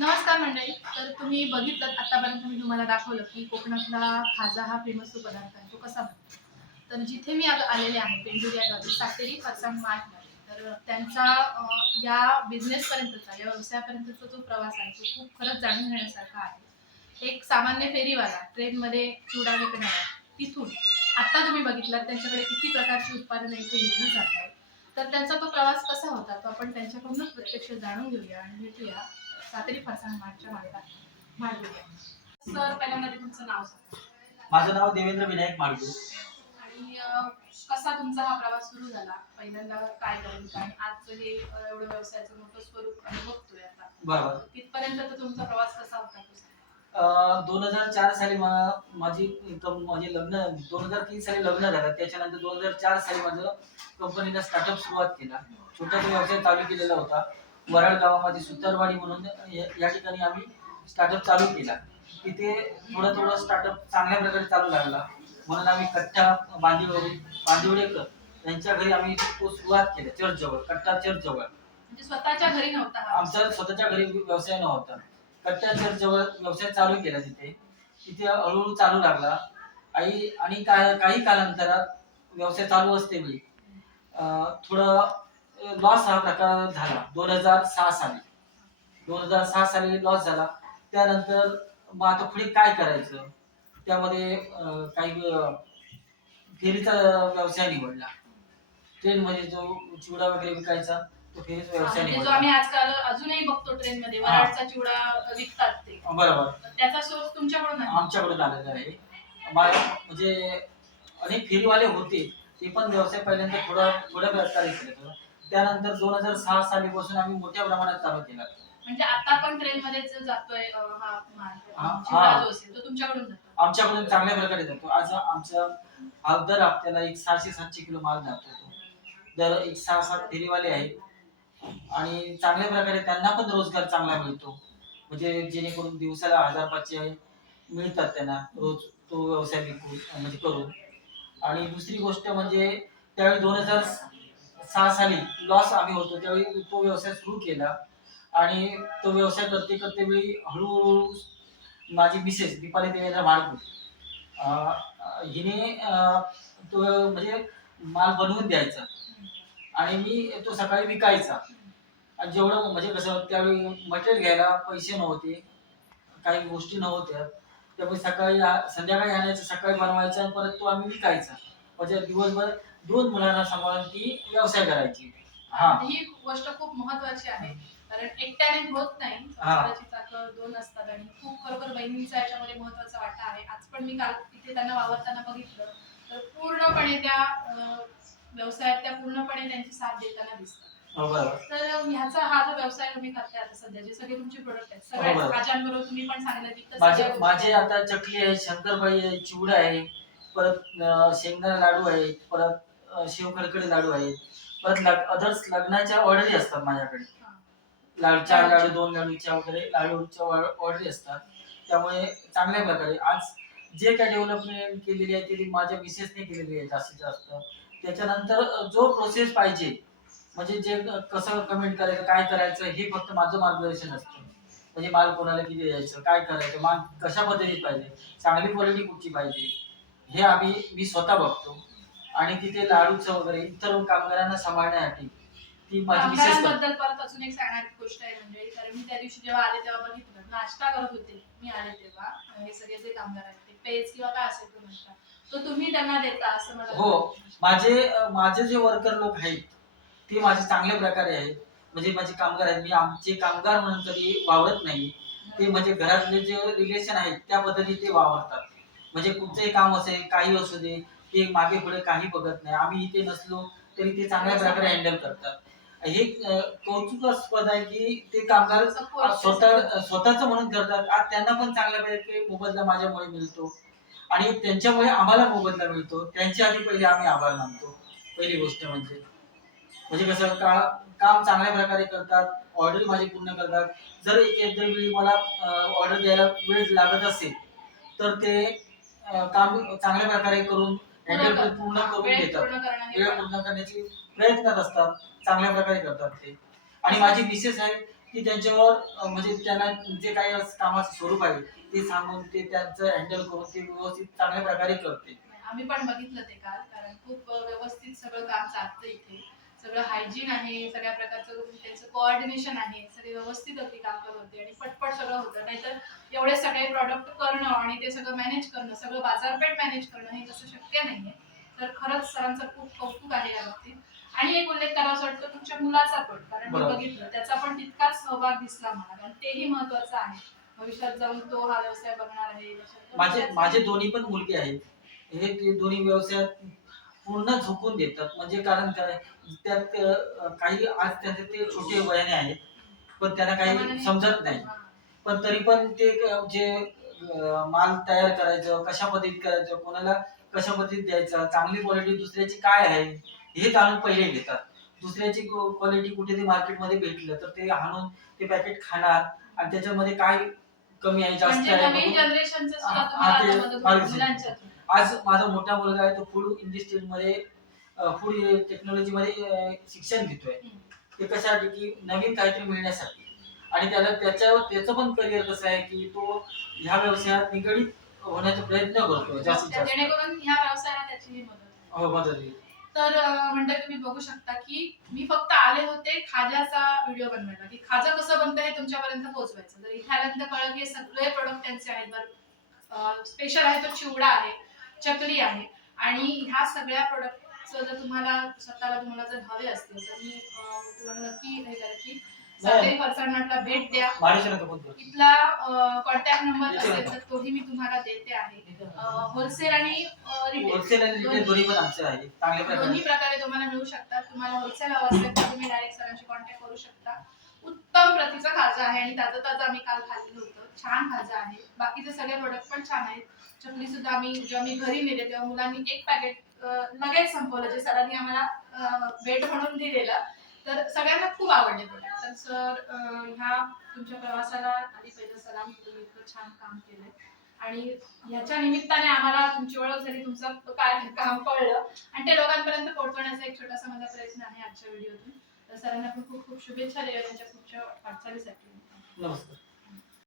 नमस्कार मंडळी. तर तुम्ही बघितलं आतापर्यंत मी तुम्हाला दाखवलं की कोकणातला खाजा हा फेमस जो पदार्थ आहे. तो कसा बनतो? तर जिथे मी आता आलेले आहे पेंडूर या गावी सातेरी फरसाण मार्ट तर त्यांचा या बिझनेसपर्यंतचा या व्यवसायापर्यंतचा जो प्रवास आहे तो खूप खरंच जाणून घेण्यासारखा आहे. एक सामान्य फेरीवाला ट्रेनमध्ये चुडा विकणारा तिथून आता तुम्ही बघितलात त्यांच्याकडे किती प्रकारची उत्पादनं इथे घेतली जात आहेत. तर त्यांचा तो प्रवास कसा होता तो आपण त्यांच्याकडूनच प्रत्यक्ष जाणून घेऊया आणि भेटूया. सातेरी फरसाण मार्टच्या मार्गात मांडूया सर पहिल्यांदा तुमचं नाव सांगा. माझं नाव देवेंद्र विनायक माडगू आणि अं, कसा तुमचा हा प्रवास सुरू झाला? पहिल्यांदा काय करून काय? आजचं हे अं, एवढं व्यवसायाचं मोठं स्वरूप आम्ही बघतोय आता. बरोबर. तिथपर्यंत तुमचा प्रवास कसा होता तो? सांगा. दोन हजार चार साली मा- माझी कं- म्हणजे लग्न दोन हजार तीन साली लग्न झालं. त्याच्यानंतर दोन हजार चार साली माझं कंपनीला स्टार्टअप सुरुवात केला. छोटा तो व्यवसाय चालू केलेला होता. वराड गावामध्ये सुतारवाडी म्हणून या ठिकाणी आम्ही स्टार्टअप चालू केला. तिथे थोडं थोडं स्टार्टअप चांगल्या प्रकारे चालू लागला. म्हणून आम्ही कट्टा बांदिवडे बांदिवडेकर यांच्या घरी आम्ही तो सुरुवात केला चर्च जवळ कट्टा चर्च जवळ. म्हणजे स्वतःच्या घरी नव्हता आमचा स्वतःच्या घरी व्यवसाय नव्हता. कट्टा चर्च जवळ व्यवसाय चालू केला तिथे. तिथे हळूहळू चालू लागला. आई आणि काही कालांतरात व्यवसाय चालू असते वेळी अं, थोडं लॉस हा प्रकार झाला. दोन हजार सहा साली. दोन हजार सहा साली लॉस झाला. त्यानंतर मग आता पुढे काय करायचं? त्यामध्ये काही फेरीचा व्यवसाय निवडला. ट्रेन मध्ये जो चिवडा वगैरे विकायचा तो फेरीचा व्यवसाय म्हणजे जो निवडला. आम्ही आजकाल अजूनही बघतो ट्रेन मध्ये वराडचा चिवडा विकतात ते. बरोबर. त्याचा सोर्स तुमच्याकडून आहे. आमच्याकडून आलेलं आहे. मा- म्हणजे अनेक फेरीवाले होते ते पण व्यवसाय पहिल्यांदा थोडा थोड्या प्रकारे केले. होतं. त्यानंतर दोन हजार सहा सालीपासून आम्ही मोठ्या प्रमाणात चालू केला. म्हणजे आता पण ट्रेन जातोय अं, हा हा, हा. तो तुमच्याकडून जातो. आमच्याकडून चांगल्या प्रकारे जातो. आज आमच्या हा दर हप्त्याला एक सहाशे सातशे किलो माल जातो तो. दर एक सहा सात फेरीवाले आहेत. आणि चांगल्या प्रकारे त्यांना पण रोजगार चांगला मिळतो. म्हणजे जेणेकरून दिवसाला हजार पाचशे मिळतात त्यांना रोज तो व्यवसाय विकून म्हणजे करून. आणि दुसरी गोष्ट म्हणजे त्यावेळी दोन हजार सहा साली लॉस आम्ही होतो त्यावेळी तो व्यवसाय सुरू केला. आणि तो व्यवसाय करते करते वेळी हळूहळू माझी मिसेस दीपाली देवेंद्र माळकू हिने तो म्हणजे माल बनवून द्यायचा. आणि मी तो सकाळी विकायचा. आणि जेवढं म्हणजे कसं त्यावेळी मटेरियल घ्यायला पैसे नव्हते काही गोष्टी नव्हत्या. त्यामुळे सकाळी संध्याकाळी आणायचं सकाळी बनवायचा आणि परत तो आम्ही विकायचा. म्हणजे दिवसभर दोन मुलांना सांभाळून ती व्यवसाय करायची. हा. ही गोष्ट खूप महत्वाची आहे. कारण एकट्याने होत नाही. संसाराची चाकं दोन असतात आणि खूप खरोखर बहिणींचा याच्यामध्ये महत्त्वाचा वाटा आहे. आज पण मी काल तिथे त्यांना वावरताना बघितलं तर पूर्णपणे त्या व्यवसायात त्या पूर्णपणे त्यांची साथ देताना दिसतात. हो, बरोबर. तर ह्याचा हा जो व्यवसाय तुम्ही करताय आता सध्या जे सगळे तुमचे प्रोडक्ट आहेत सगळ्या बरोबर. भाज्यांबरोबर तुम्ही पण सांगितलं की माझे सगळ्या माझे आता चकली आहे शंकरपाळी आहे चिवडा आहे परत अं, शेंगदाणा लाडू आहेत परत शिवकरकडे लाडू आहेत. परत अदर्स लग्नाच्या ऑर्डरी असतात माझ्याकडे. लाडू चार लाडू दोन लाडूच्या वगैरे लाडूच्या ऑर्डरी असतात. त्यामुळे चांगल्या प्रकारे आज जे काय डेव्हलपमेंट केलेली आहे ती माझ्या मिसेसने केलेली आहे जास्तीत जास्त. त्याच्यानंतर जो प्रोसेस पाहिजे म्हणजे जे कसं कमेंट करायचं काय करायचं हे फक्त माझं मार्गदर्शन असतं. म्हणजे माल कोणाला किती द्यायचं काय करायचं माल कशा पद्धतीत पाहिजे चांगली क्वालिटी कुठची पाहिजे हे आम्ही मी स्वतः बघतो. आणि तिथे लाडूचं वगैरे इतर कामगारांना सांभाळण्यासाठी ती माझी विशेष कामगारांबद्दल परत अजून एक सांगणारी गोष्ट आहे म्हणजे कारण मी त्या दिवशी जेव्हा आले तेव्हा बघितलं नाश्ता करत होते. मी आले तेव्हा हे सगळे जे कामगार आहेत ते पेज किंवा काय असेल तो नाश्ता तो तुम्ही त्यांना देता असं मला हो. वाटतं. माझे अं, माझे जे वर्कर लोक आहेत ते माझे चांगल्या प्रकारे आहेत. म्हणजे माझे कामगार आहेत. मी आमचे कामगार म्हणून कधी वावरत नाही. ते म्हणजे घरातले जे रिलेशन आहेत त्या पद्धतीने ते वावरतात. म्हणजे कुठचंही काम असेल काही असू दे ते मागे पुढे काही बघत नाही. आम्ही इथे नसलो तरी ते चांगल्या प्रकारे हँडल करतात. हे कौतुकास्पद आहे की ते कामगार Support स्वतः स्वतःच म्हणून करतात. आज त्यांना पण चांगल्या प्रकारे मोबदला माझ्यामुळे मिळतो. आणि त्यांच्यामुळे आम्हाला मोबदला मिळतो. त्यांच्या आधी पहिले आम्ही आभार मानतो. पहिली गोष्ट म्हणजे. म्हणजे कसं का काम चांगल्या प्रकारे करतात. ऑर्डर माझी पूर्ण करतात. जर एक वेळी मला ऑर्डर द्यायला वेळ लागत असेल तर ते काम चांगल्या प्रकारे करून हँडल पूर्ण करून पूर्ण करणं हे वेळ पूर्ण करण्याची प्रयत्नात असतात चांगल्या प्रकारे करतात ते. आणि माझी मिसेस आहे की त्यांच्यावर अं, म्हणजे त्यांना जे काही कामाचं स्वरूप आहे ते सांगून ते त्यांचं हँडल करून ते व्यवस्थित चांगल्या प्रकारे करते. आम्ही पण बघितलं ते काल कारण खूप व्यवस्थित सगळं काम चालतं इथे. सगळं हायजीन आहे सगळ्या प्रकारचं त्यांचं कोऑर्डिनेशन आहे सगळे व्यवस्थित होती काम करत होते आणि पटपट सगळं होतं. नाहीतर एवढे सगळे प्रॉडक्ट करणं आणि ते सगळं मॅनेज करणं सगळं बाजारपेठ मॅनेज करणं हे तसं शक्य नाहीये. तर खरंच सरांचं खूप कौतुक आहे या बाबतीत. आणि एक उल्लेख करावासा वाटतो तुमच्या मुलाचा पण कारण मी. बघितलं त्याचा पण तितकाच सहभाग दिसला मला. कारण तेही महत्वाचं आहे. भविष्यात जाऊन तो हा व्यवसाय बघणार आहे माझे माझे दोन्ही पण मुलगे आहेत. हे दोन्ही व्यवसायात पूर्ण झोकून देतात. म्हणजे कारण काय? त्यात काही आज त्यांचे ते छोटे वयाने आहेत पण त्यांना काही समजत नाही. पण तरी पण ते जे माल तयार करायचं कशा पद्धतीत करायचं कोणाला कशा पद्धतीत द्यायचं चांगली क्वालिटी दुसऱ्याची काय आहे हे जाणून पहिले घेतात. दुसऱ्याची क्वालिटी कुठेतरी मार्केटमध्ये भेटलं तर ते आणून ते पॅकेट खाणार आणि त्याच्यामध्ये काय कमी आहे जास्त म्हणजे आहे आज माझा मोठा मुलगा आहे तो फूड इंडस्ट्रीमध्ये फूड टेक्नॉलॉजी मध्ये शिक्षण घेतोय. ते कशासाठी? की नवीन काहीतरी मिळण्यासाठी. आणि त्याला त्याच्यावर त्याचं पण करिअर कसं आहे की तो ह्या व्यवसायात निगडीत होण्याचा प्रयत्न करतो जास्तीत जास्त. जेणेकरून ह्या व्यवसायाला त्याची मदत. हो मदत होईल. तर मंडळी तुम्ही बघू शकता की मी फक्त आले होते खाज्याचा व्हिडिओ बनवायला. की खाजा कसं बनतं हे तुमच्यापर्यंत पोहोचवायचं. तर इथे आल्यानंतर कळलं की हे सगळे प्रोडक्ट त्यांचे आहेत. बरं स्पेशल आहे तो चिवडा आहे. चकली आहे. आणि ह्या सगळ्या प्रोडक्टचं जर तुम्हाला स्वतःला तुम्हाला जर हवे असतील तर मी तुम्हाला नक्की हे करा की भेट द्या. इथला कॉन्टॅक्ट नंबर असेल. तर तोही मी तुम्हाला देते आहे. होलसेल आणि रिटेल दोन्ही प्रकारे. तुम्हाला मिळू शकतात. तुम्हाला होलसेल हवं असेल तर तुम्ही डायरेक्ट सरांशी कॉन्टॅक्ट करू शकता. उत्तम प्रतीचा खाजा आहे आणि ताजं ताजं आम्ही काल खाल्लेलं होतं. छान खाजा आहे. बाकीचे सगळे प्रोडक्ट पण छान आहेत. चकली सुद्धा आम्ही जेव्हा मी घरी नेले तेव्हा मुलांनी एक पॅकेट लगेच संपवलं जे सरांनी आम्हाला भेट म्हणून दिलेलं. तर सगळ्यांना खूप आवडले प्रोडक्ट तर सर ह्या तुमच्या प्रवासाला आधी पहिलं सलाम तुम्ही इतकं छान काम केलंय. आणि ह्याच्या निमित्ताने आम्हाला तुमची ओळख झाली तुमचं काय काम कळलं आणि ते लोकांपर्यंत पोहोचवण्याचा एक छोटासा माझा प्रयत्न आहे आजच्या व्हिडिओतून तर सरांना पण खूप खूप शुभेच्छा देऊया त्यांच्या पुढच्या वाटचालीसाठी. नमस्कार.